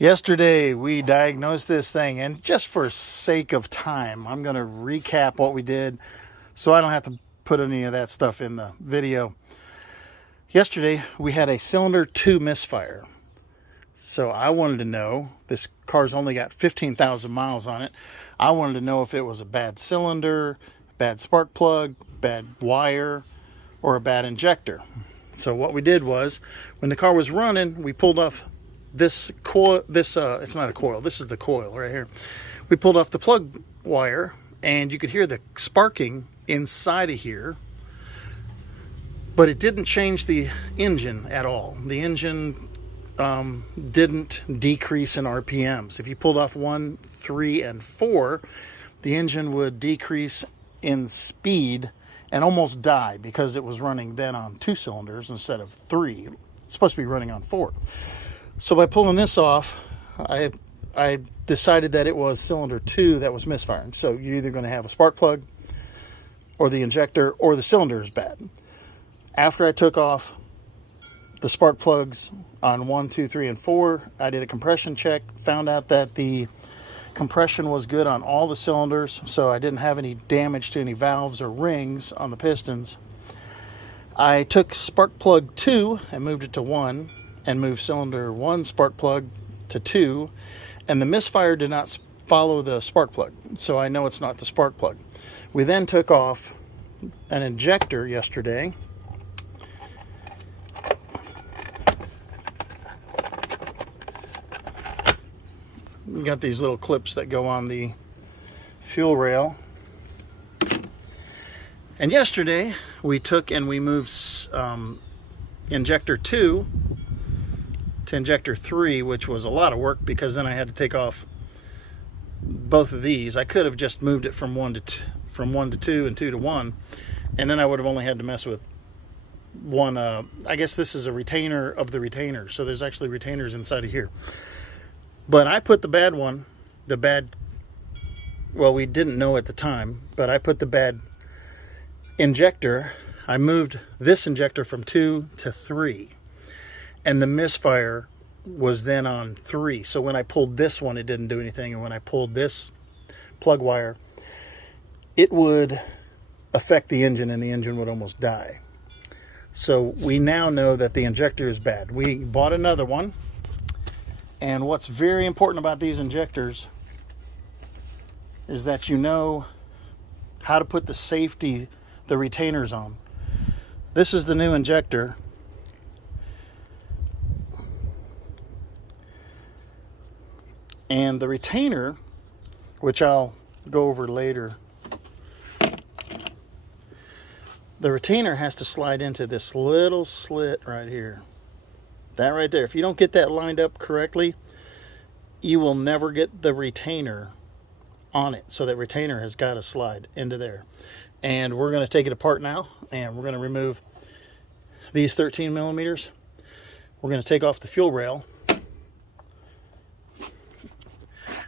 Yesterday we diagnosed this thing, and just for sake of time, I'm going to recap what we did so I don't have to put any of that stuff in the video. Yesterday we had a cylinder 2 misfire. So I wanted to know, this car's only got 15,000 miles on it. I wanted to know if it was a bad cylinder, bad spark plug, bad wire, or a bad injector. So what we did was, when the car was running, we pulled off this coil. It's not a coil, this is the coil right here. We pulled off the plug wire, and you could hear the sparking inside of here, but it didn't change the engine at all. The engine didn't decrease in RPMs. If you pulled off 1, 3, and 4, the engine would decrease in speed and almost die because it was running then on 2 cylinders instead of 3. It's supposed to be running on 4. So by pulling this off, I decided that it was cylinder 2 that was misfiring. So you're either going to have a spark plug or the injector, or the cylinder is bad. After I took off the spark plugs on 1, 2, 3, and 4, I did a compression check, found out that the compression was good on all the cylinders, so I didn't have any damage to any valves or rings on the pistons. I took spark plug 2 and moved it to 1, and moved cylinder 1 spark plug to 2, and the misfire did not follow the spark plug, so I know it's not the spark plug. We then took off an injector yesterday. You got these little clips that go on the fuel rail. And yesterday we took and we moved injector 2 to injector 3, which was a lot of work because then I had to take off both of these. I could have just moved it from 1 to 2 and 2 to 1, and then I would have only had to mess with one. I guess this is a retainer of the retainer, so there's actually retainers inside of here. But I put the bad one, well, we didn't know at the time, but I put the bad injector. I moved this injector from 2 to 3, and the misfire was then on 3. So when I pulled this one, it didn't do anything, and when I pulled this plug wire, it would affect the engine, and the engine would almost die. So we now know that the injector is bad. We bought another one. And what's very important about these injectors is that you know how to put the retainers on. This is the new injector. And the retainer, which I'll go over later, the retainer has to slide into this little slit right here. That right there. If you don't get that lined up correctly, you will never get the retainer on it. So that retainer has got to slide into there. And we're going to take it apart now, and we're going to remove these 13 millimeters. We're going to take off the fuel rail.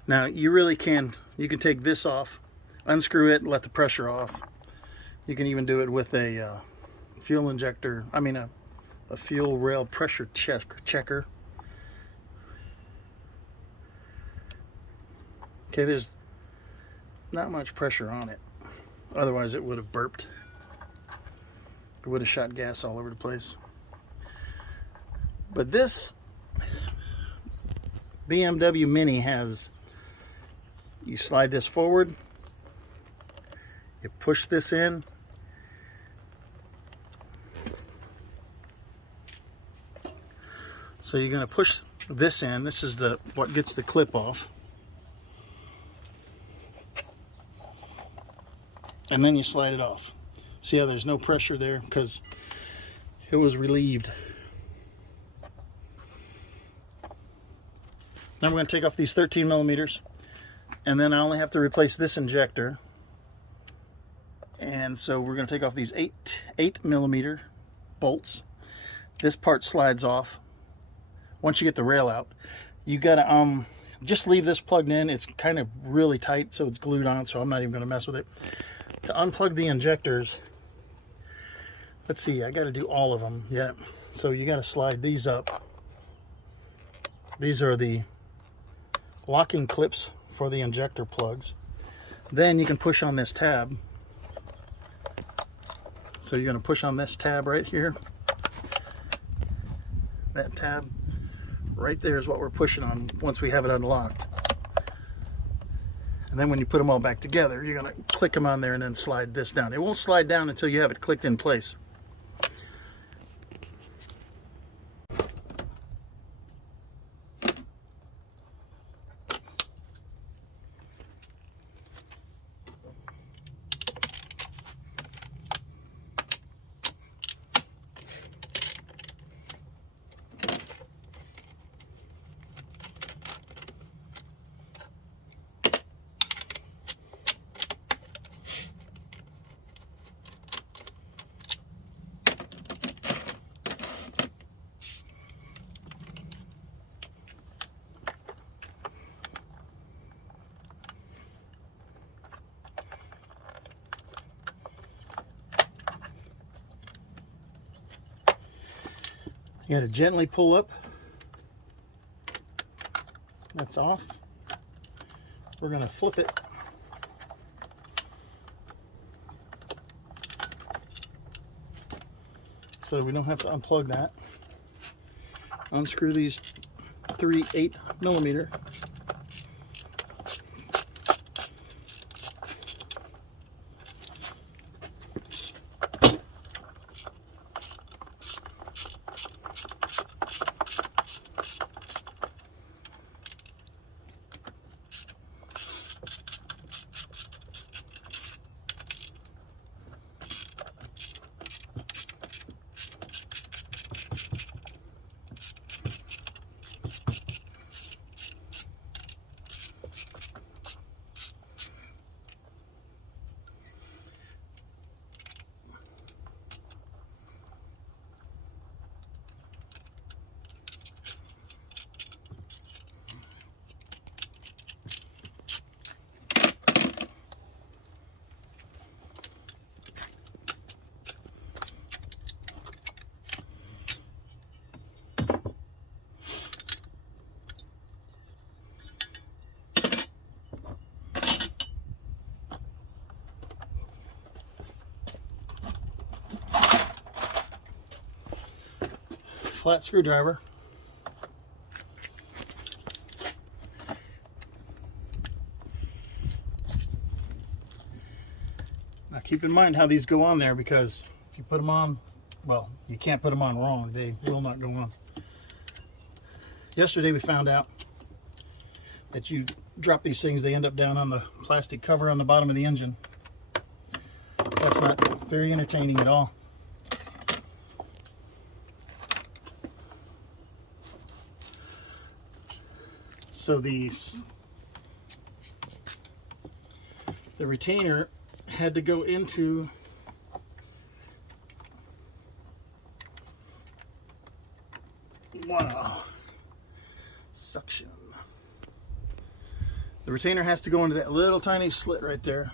Now you really can take this off, unscrew it, and let the pressure off. You can even do it with a fuel injector, a fuel rail pressure checker. Okay, there's not much pressure on it. Otherwise it would have burped. It would have shot gas all over the place. But this BMW Mini has, you slide this forward, you push this in, so you're going to push this in. This is what gets the clip off. And then you slide it off. See how there's no pressure there? Because it was relieved. Now we're going to take off these 13 millimeters. And then I only have to replace this injector. And so we're going to take off these 8 millimeter bolts. This part slides off. Once you get the rail out, you gotta just leave this plugged in. It's kind of really tight, so it's glued on, so I'm not even gonna mess with it. To unplug the injectors, let's see, I gotta do all of them. Yeah, so you gotta slide these up. These are the locking clips for the injector plugs. Then you can push on this tab. So you're going to push on this tab right here. That tab right there is what we're pushing on once we have it unlocked. And then when you put them all back together, you're going to click them on there and then slide this down. It won't slide down until you have it clicked in place. You got to gently pull up. That's off. We're going to flip it. So we don't have to unplug that. Unscrew these 3 8mm. Flat screwdriver. Now keep in mind how these go on there, because if you put them on, well, you can't put them on wrong. They will not go on. Yesterday we found out that you drop these things, they end up down on the plastic cover on the bottom of the engine. That's not very entertaining at all. So the retainer had to go into suction. The retainer has to go into that little tiny slit right there.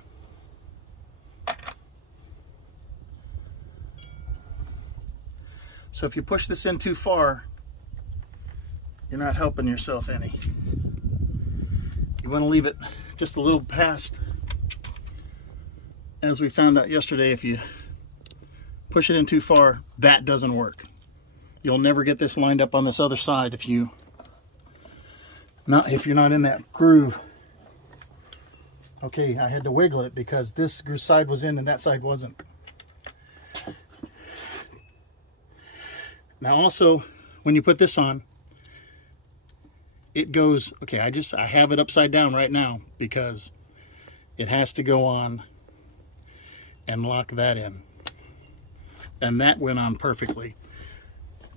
So if you push this in too far, you're not helping yourself any. You want to leave it just a little past. As we found out yesterday, if you push it in too far, that doesn't work. You'll never get this lined up on this other side if you're not in that groove. Okay, I had to wiggle it because this side was in and that side wasn't. Now also, when you put this on, it goes, okay, I have it upside down right now because it has to go on and lock that in. And that went on perfectly.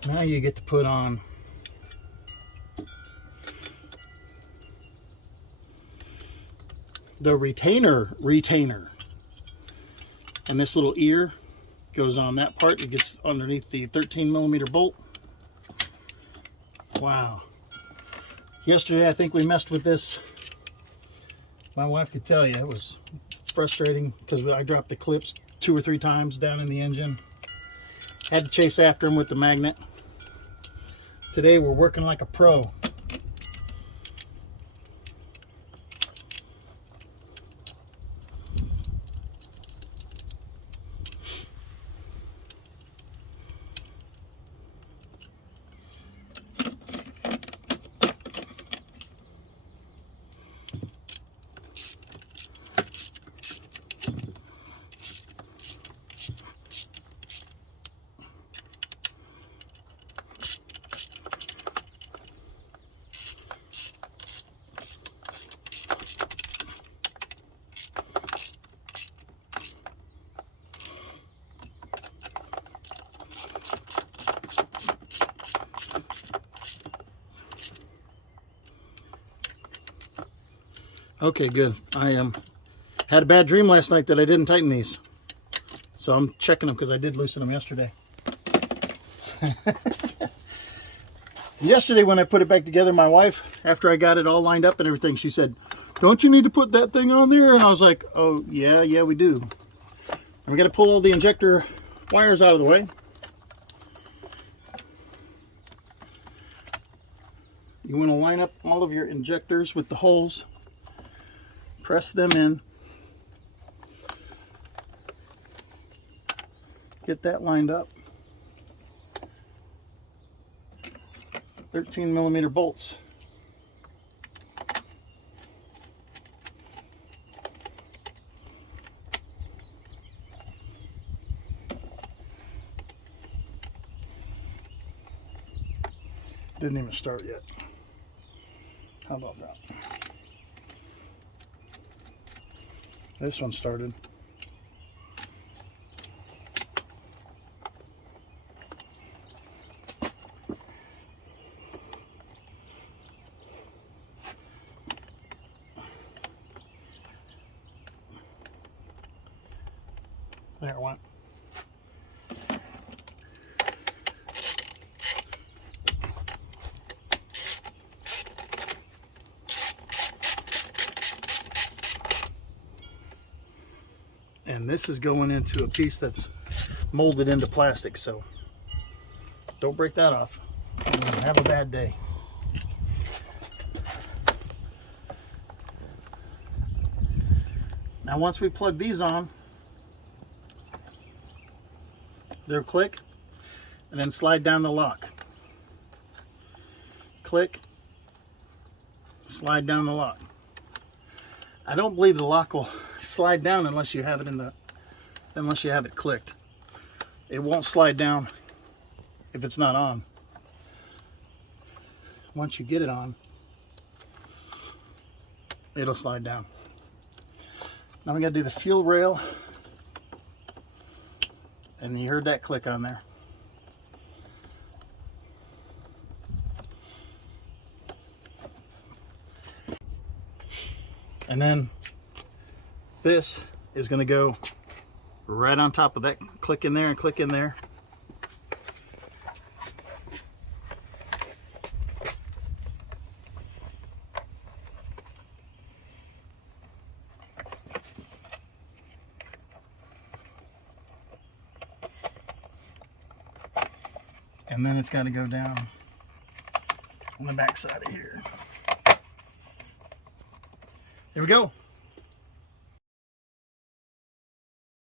Now you get to put on the retainer. And this little ear goes on that part. It gets underneath the 13mm bolt. Wow. Yesterday, I think we messed with this. My wife could tell you it was frustrating because I dropped the clips 2 or 3 times down in the engine. Had to chase after them with the magnet. Today, we're working like a pro. Okay, good. I had a bad dream last night that I didn't tighten these. So I'm checking them because I did loosen them yesterday. Yesterday when I put it back together, my wife, after I got it all lined up and everything, she said, "Don't you need to put that thing on there?" And I was like, "Oh, yeah, we do." I'm going to pull all the injector wires out of the way. You want to line up all of your injectors with the holes. Press them in. Get that lined up. 13mm bolts. Didn't even start yet. How about that? This one started. There it went. And this is going into a piece that's molded into plastic, so don't break that off. Have a bad day. Now once we plug these on, they'll click and then slide down the lock. Click, slide down the lock. I don't believe the lock will slide down unless you have it clicked. It won't slide down if it's not on. Once you get it on, it'll slide down. Now we got to do the fuel rail, and you heard that click on there. And then this is going to go right on top of that. Click in there and click in there. And then it's got to go down on the back side of here. There we go.